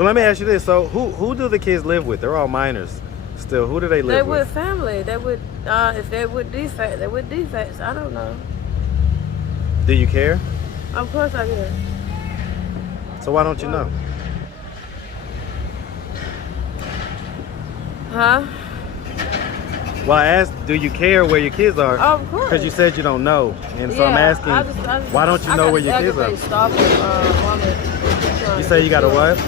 So let me ask you this. So who do the kids live with? They're all minors still. Who do they live with? They with family. They would, if they with defects, they with defects. I don't know. Do you care? Of course I do. So why don't you know? Huh? Well, I asked, do you care where your kids are? Oh, of course. Because you said you don't know. And so I'm asking, why don't you know where your kids are? You say you got a what?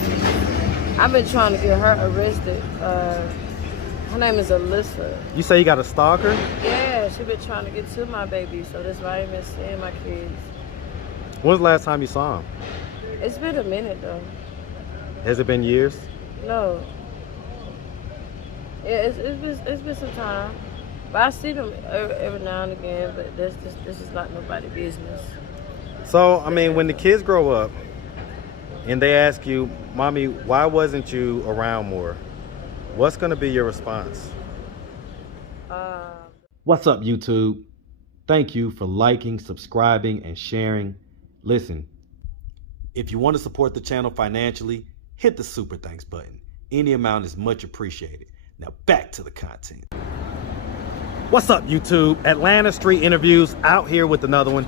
I've been trying to get her arrested. Her name is Alyssa. You say you got a stalker? Yeah, she been trying to get to my baby, so that's why I ain't been seeing my kids. When's the last time you saw him? It's been a minute though. Has it been years? No. Yeah, it's been some time. But I see them every now and again, but this is not nobody's business. So, I mean, when the kids grow up and they ask you, Mommy, why wasn't you around more? What's going to be your response? What's up, YouTube? Thank you for liking, subscribing, and sharing. Listen, if you want to support the channel financially, hit the super thanks button. Any amount is much appreciated. Now back to the content. What's up, YouTube? Atlanta Street Interviews out here with another one.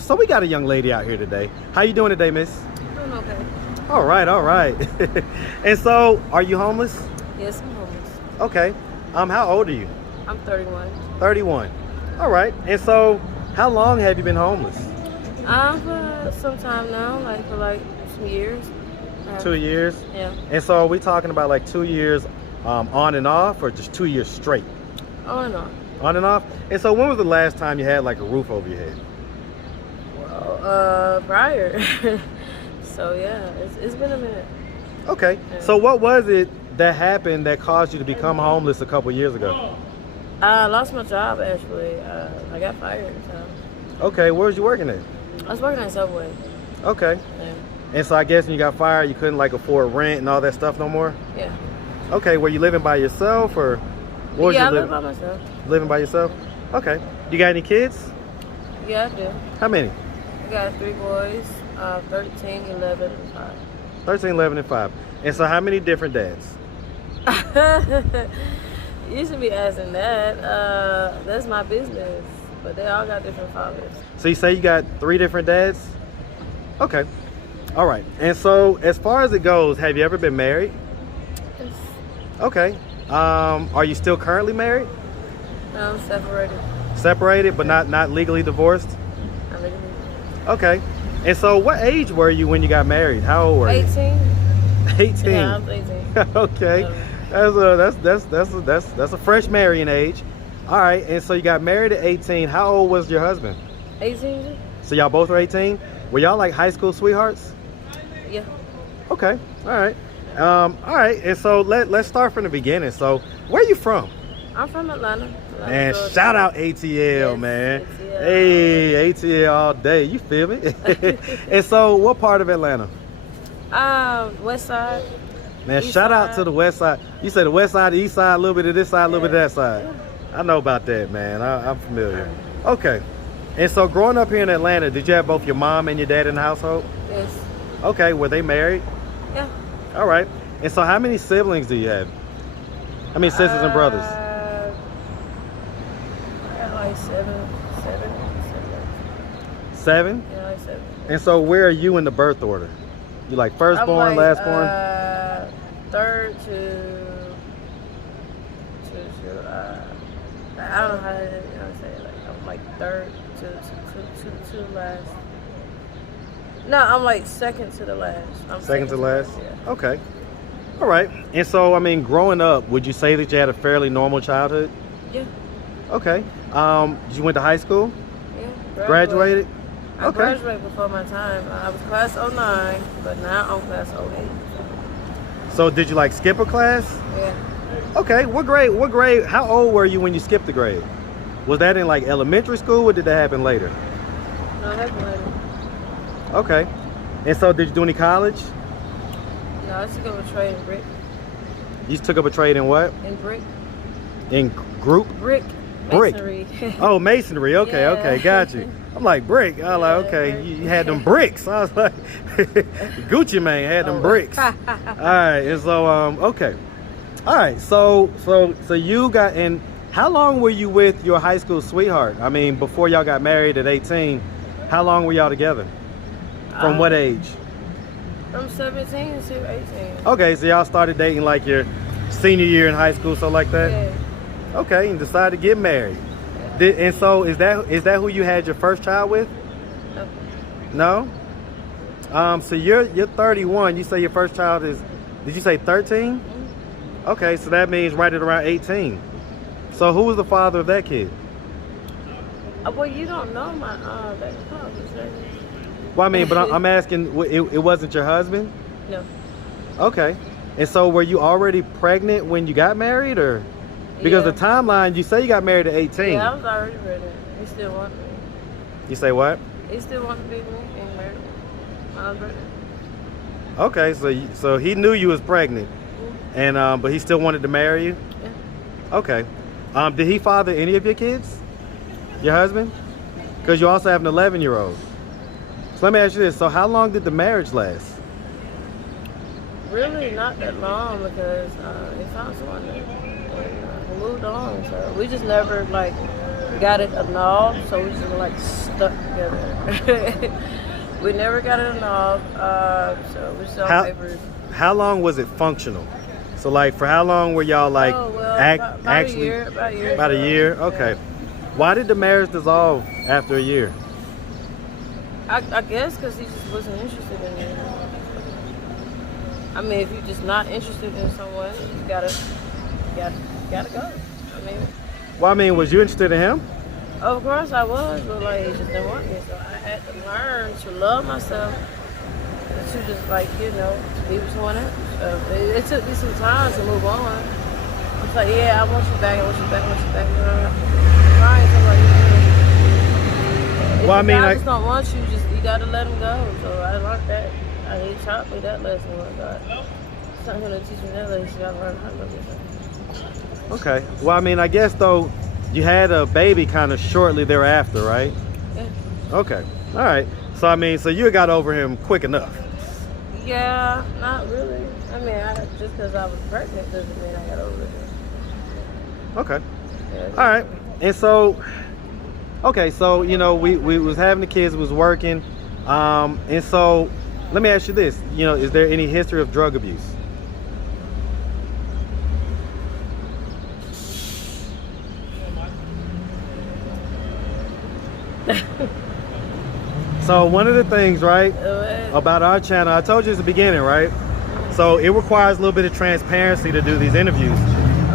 So we got a young lady out here today. How you doing today, miss? Doing okay. All right. And so, are you homeless? Yes, I'm homeless. Okay. How old are you? I'm 31. 31. All right. And so, how long have you been homeless? For some time now, for some years. 2 years? Yeah. And so, are we talking about like 2 years on and off, or just 2 years straight? On and off. On and off? And so, when was the last time you had like a roof over your head? Well, prior. So yeah, it's been a minute. Okay. Yeah. So what was it that happened that caused you to become homeless a couple years ago? I lost my job actually. I got fired. So. Okay. Where was you working at? I was working at Subway. Okay. Yeah. And so I guess when you got fired, you couldn't like afford rent and all that stuff no more? Yeah. Okay. Were you living by yourself or what was I you live by myself. Living by yourself? Okay. You got any kids? Yeah, I do. How many? I got 3 boys, 13, 11, and 5. 13, 11, and 5. And so how many different dads? You should be asking that. That's my business. But they all got different fathers. So you say you got 3 different dads? Okay. All right. And so as far as it goes, have you ever been married? Yes. Okay. Are you still currently married? No, I'm separated. Separated, but not legally divorced? I'm legally. Okay. And so what age were you when you got married? How old were 18. you? 18. Yeah, I'm 18. Okay. That's a fresh marrying age. All right. And so you got married at 18. How old was your husband? 18? So y'all both were 18? Were y'all like high school sweethearts? Yeah. Okay. All right. All right. And so let's start from the beginning. So where are you from? I'm from Atlanta. And Georgia. shout out ATL, Yes, man. ATL. Hey, ATL all day. You feel me? And so what part of Atlanta? West side. Man, East shout out side. to the west side. You said the west side, the east side, a little bit of this side, a little bit of that side. Yeah. I know about that, man. I'm familiar. Okay. And so growing up here in Atlanta, did you have both your mom and your dad in the household? Yes. Okay. Were they married? Yeah. All right. And so how many siblings do you have? How many sisters and brothers? I got like seven. 7? Yeah, like 7. And so where are you in the birth order? You like firstborn, I'm like, lastborn? Third I don't know how to say it. Like I'm like third to last. No, I'm like second to the last. Second to last? Yeah. Okay. All right. And so, I mean, growing up, would you say that you had a fairly normal childhood? Yeah. Okay. You went to high school? Yeah. Graduated? I Okay. graduated before my time. I was class 09, but now I'm class 08. So did you like skip a class? Yeah. Okay. What grade? How old were you when you skipped the grade? Was that in like elementary school or did that happen later? No, it happened later. Okay. And so did you do any college? No, I took up a trade in brick. You took up a trade in what? In brick. In group? Brick. Brick. Masonry. Oh, masonry. Okay, Yeah. okay. Got you. I'm like, brick. I was like, okay, you had them bricks. I was like, Gucci Mane had them bricks. All right, and so okay, all right. So you got in. How long were you with your high school sweetheart? I mean, before y'all got married at 18, how long were y'all together? From what age? From 17 to 18. Okay, so y'all started dating like your senior year in high school, so like that. Yeah. Okay, and decided to get married. And so is that who you had your first child with? No. No? So you're 31. You say your first child is, did you say 13? Mm-hmm. Okay, so that means right at around 18. So who was the father of that kid? Well, you don't know my baby father. Well, I mean, but I'm asking, it wasn't your husband? No. Okay. And so were you already pregnant when you got married, or? Because the timeline, you say you got married at 18. Yeah, I was already pregnant. He still wanted me. You say what? He still wanted to be with me and married me. I was pregnant. Okay, so he knew you was pregnant, and but he still wanted to marry you? Yeah. Okay. Did he father any of your kids? Your husband? Because you also have an 11-year-old. So let me ask you this. So how long did the marriage last? Really not that long, because he found someone and he moved on. So we just never like got it annulled. So we just like stuck together. We never got it annulled. So we still on papers. How long was it functional? So like for how long were y'all like about actually? a year. About a year. Okay. Yeah. Why did the marriage dissolve after a year? I guess because he just wasn't interested in me. I mean, if you're just not interested in someone, you gotta go. I mean. Well, I mean, was you interested in him? Of course I was, but like he just didn't want me, so I had to learn to love myself and to just like to be with someone else. So it took me some time to move on. It's like, yeah, I want you back. Crying, so like, if well, I mean, I just don't want you. You gotta let him go. So I learned that. He taught me that lesson. Oh my God. It's not gonna teach me that lesson. I learned how to love yourself. Okay. Well, I mean, I guess though, you had a baby kind of shortly thereafter, right? Yeah. Okay. All right. So I mean, so you got over him quick enough. Yeah, not really. I mean, just because I was pregnant doesn't mean I got over it. Okay. Yeah, all right. And so, okay, so we was having the kids, was working, and so let me ask you this: is there any history of drug abuse? So one of the things, right, about our channel, I told you at the beginning, right? So it requires a little bit of transparency to do these interviews.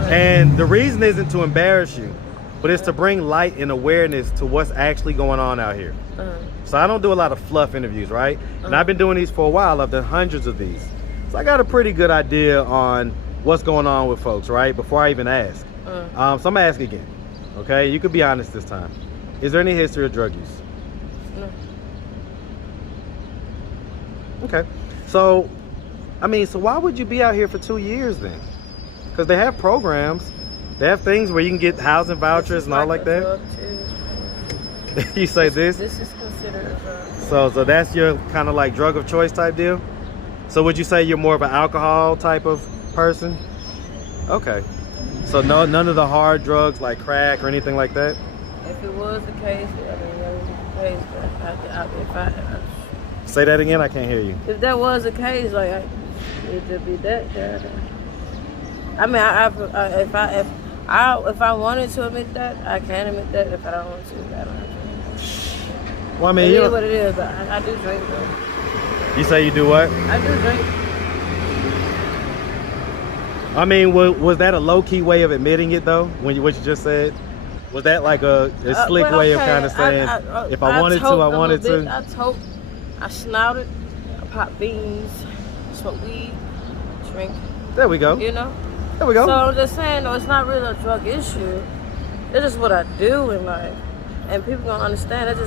And the reason isn't to embarrass you, but it's to bring light and awareness to what's actually going on out here. So I don't do a lot of fluff interviews, right? And I've been doing these for a while. I've done hundreds of these. So I got a pretty good idea on what's going on with folks, right? Before I even ask. So I'm gonna ask again, okay? You could be honest this time. Is there any history of drug use? No. Okay. So, I mean, so why would you be out here for 2 years then? Because they have programs. They have things where you can get housing vouchers and all like that. You say this? This is considered a drug. So that's your kind of like drug of choice type deal? So would you say you're more of an alcohol type of person? Okay. So none of the hard drugs like crack or anything like that? If it was the case, that was the case, but Say that again, I can't hear you. if that was the case, like it would be that. I mean, if I wanted to admit that, I can admit that. If I don't want to, I don't have to. Well, I mean, It is what it is. But I do drink though. You say you do what? I do drink. I mean, was that a low-key way of admitting it though? What you just said? Was that like a slick way of kind of saying, if I wanted to, I wanted to? I tote, I snouted, I pop beans, smoke weed, drink. There we go. There we go. So I'm just saying, though, it's not really a drug issue. It's just what I do in life. And people gonna understand.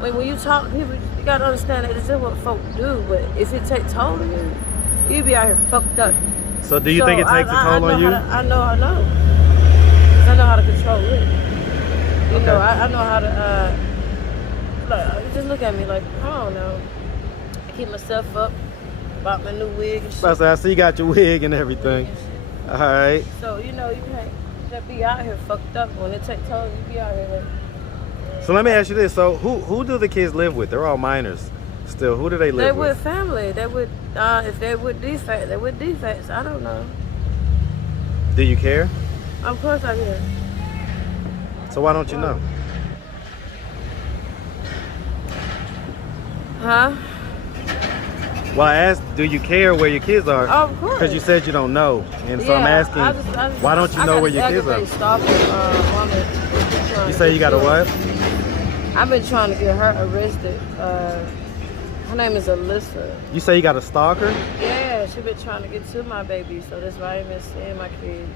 When you talk to people, you gotta understand that it's just what folk do. But if it takes toll on you, you be out here fucked up. So do you think it takes a toll on you? I know. Because I know how to control it. I know how to like, just look at me like, I don't know. I keep myself up, bought my new wig and shit. I see you got your wig and everything. All right. So, you know, you can't just be out here fucked up. When it takes toll, you be out here like. So let me ask you this. So who do the kids live with? They're all minors still. Who do they live with? They with family. They with, if they with defects, they with defects. I don't know. Do you care? Of course I do. So why don't you know? Huh? Well, I asked, do you care where your kids are? Oh, of course. Because you said you don't know. And so I'm asking, why don't you know where your kids are? You say you got a what? I've been trying to get her arrested. Her name is Alyssa. You say you got a stalker? Yeah, she been trying to get to my baby, so that's why I ain't been seeing my kids.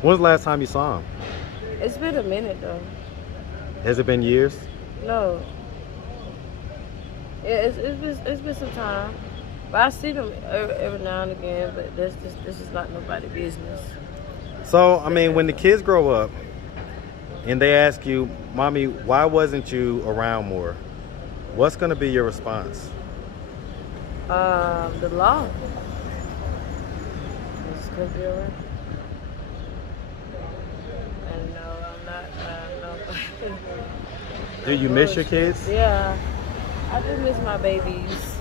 When was the last time you saw him? It's been a minute though. Has it been years? No. Yeah, it's been some time. But I see them every now and again, but this is not nobody's business. So, I mean, when the kids grow up and they ask you, Mommy, why wasn't you around more? What's going to be your response? The law. It's going to be around. And no, I'm not. No. Do you miss your kids? Yeah. I do miss my babies.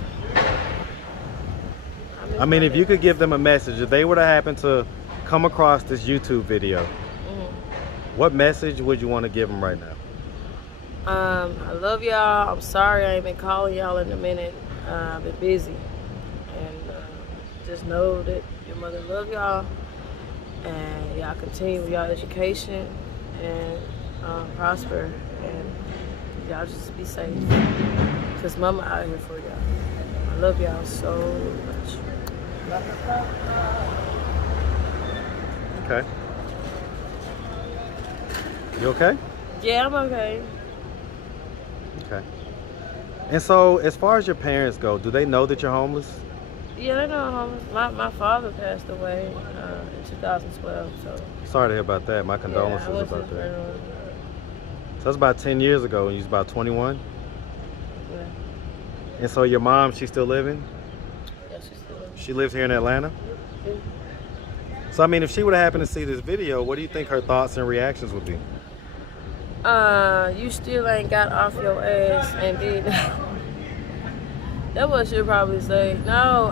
I mean, if you could give them a message, if they were to happen to come across this YouTube video, what message would you want to give them right now? I love y'all. I'm sorry I ain't been calling y'all in a minute. I've been busy. And just know that your mother love y'all. And y'all continue with y'all education and prosper. And y'all just be safe. Because mama out here for y'all. I love y'all so much. Okay. You okay? Yeah, I'm okay. Okay. And so, as far as your parents go, do they know that you're homeless? Yeah, they know I'm homeless. My father passed away in 2012, so. Sorry to hear about that. My condolences about that. So that's about 10 years ago, and you was about 21? Yeah. And so your mom, she's still living? Yeah, she's still living. She lives here in Atlanta? Yeah. So, I mean, if she would have happened to see this video, what do you think her thoughts and reactions would be? You still ain't got off your ass and did. That's what she'll probably say. No,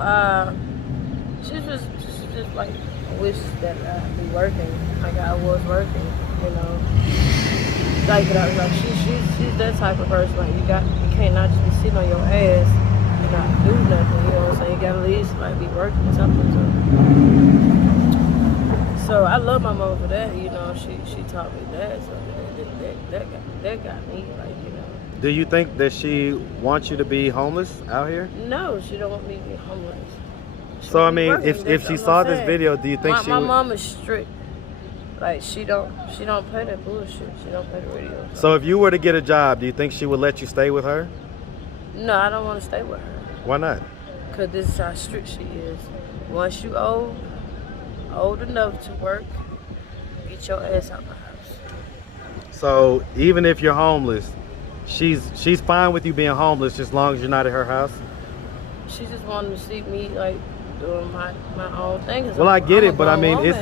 she's just like wish that I'd be working like I was working, you know. Like she's that type of person. Like you can't not just be sitting on your ass and not do nothing. You know what I'm saying? You gotta at least like be working or something. So I love my mom for that. You know, she taught me that. So that got me like, you know. Do you think that she wants you to be homeless out here? No, she don't want me to be homeless. So I mean, if she saw this video, do you think she would? My mom is strict. Like she don't play that bullshit. She don't play the radio. So if you were to get a job, do you think she would let you stay with her? No, I don't want to stay with her. Why not? Cause this is how strict she is. Once you old enough to work, get your ass out the house. So even if you're homeless, she's fine with you being homeless as long as you're not at her house? She just wanted to see me like doing my own thing. Well, I get it, but I mean, it's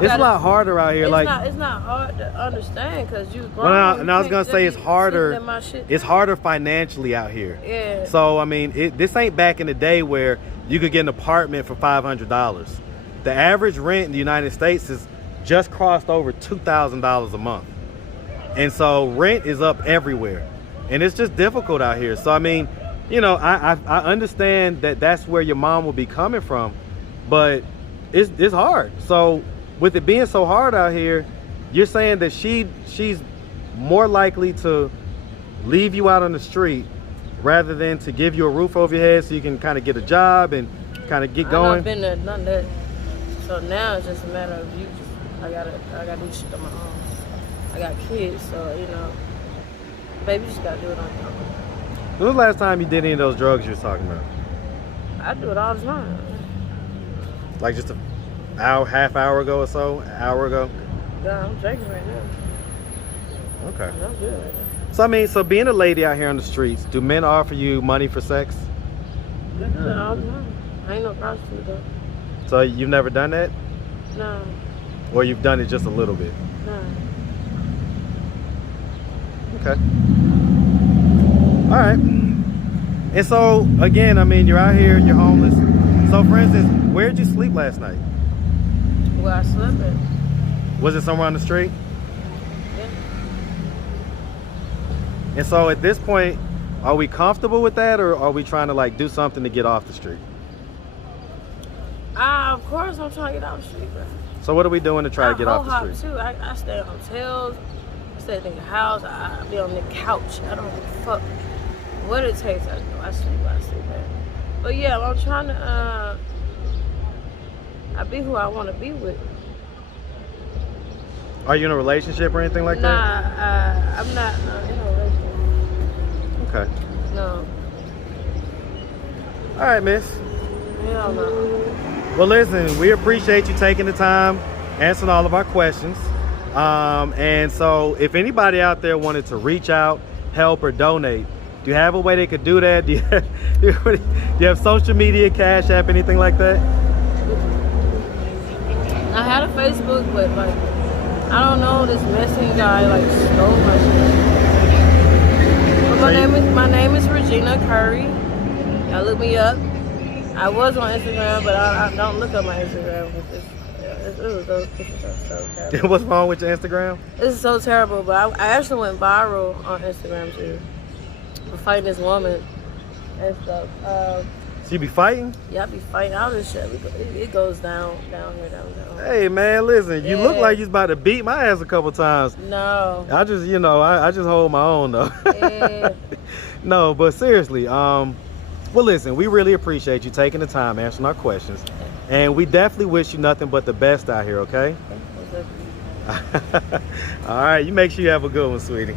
a lot harder out here. It's not hard to understand because you grown. Well, and I was gonna say it's harder. It's harder financially out here. Yeah. So I mean, this ain't back in the day where you could get an apartment for $500. The average rent in the United States is just crossed over $2,000 a month, and so rent is up everywhere, and it's just difficult out here. So I mean, you know, I understand that that's where your mom will be coming from, but it's hard. So with it being so hard out here, you're saying that she's more likely to leave you out on the street rather than to give you a roof over your head so you can kind of get a job and kind of get going. I've been there, done that. So now it's just a matter of you. I gotta do shit on my own. I got kids, so you know, baby, you just gotta do it on your own. When was the last time you did any of those drugs you were talking about? I do it all the time. Like just an hour, half hour ago or so, an hour ago? Yeah, I'm drinking right now. Okay. I'm good right now. So I mean, so being a lady out here on the streets, do men offer you money for sex? No, I ain't no prostitute though. So you've never done that? No, Or you've done it just a little bit? no. Okay. All right. And so, again, I mean, you're out here, you're homeless. So, for instance, where did you sleep last night? Where I slept at. Was it somewhere on the street? Yeah. And so, at this point, are we comfortable with that, or are we trying to, like, do something to get off the street? Of course I'm trying to get off the street, bro. So, what are we doing to try to get off the hop street? too. I stay in hotels. I stay in the house. I be on the couch. I don't give a fuck what it takes. I sleep, man. But yeah, I'm trying to I be who I want to be with. Are you in a relationship or anything like that? Nah, I'm not in a relationship. Okay. No. All right, miss. Hell no. Well, listen, we appreciate you taking the time, answering all of our questions. And so if anybody out there wanted to reach out, help, or donate, do you have a way they could do that? Do you have social media, Cash App, anything like that? I had a Facebook, but like, I don't know, this messing guy like stole my shit. But my name is Regina Curry. Y'all look me up. I was on Instagram, but I don't look up my Instagram. Those pictures are so terrible. What's wrong with your Instagram? This is so terrible, but I actually went viral on Instagram too. For fighting this woman and stuff. So you be fighting? Yeah, I be fighting all this shit. It goes down here. Hey man, listen, you look like you's about to beat my ass a couple times. No. I just, I just hold my own though. Yeah. No, but seriously, well listen, we really appreciate you taking the time answering our questions. And we definitely wish you nothing but the best out here, okay? All right, you make sure you have a good one, sweetie.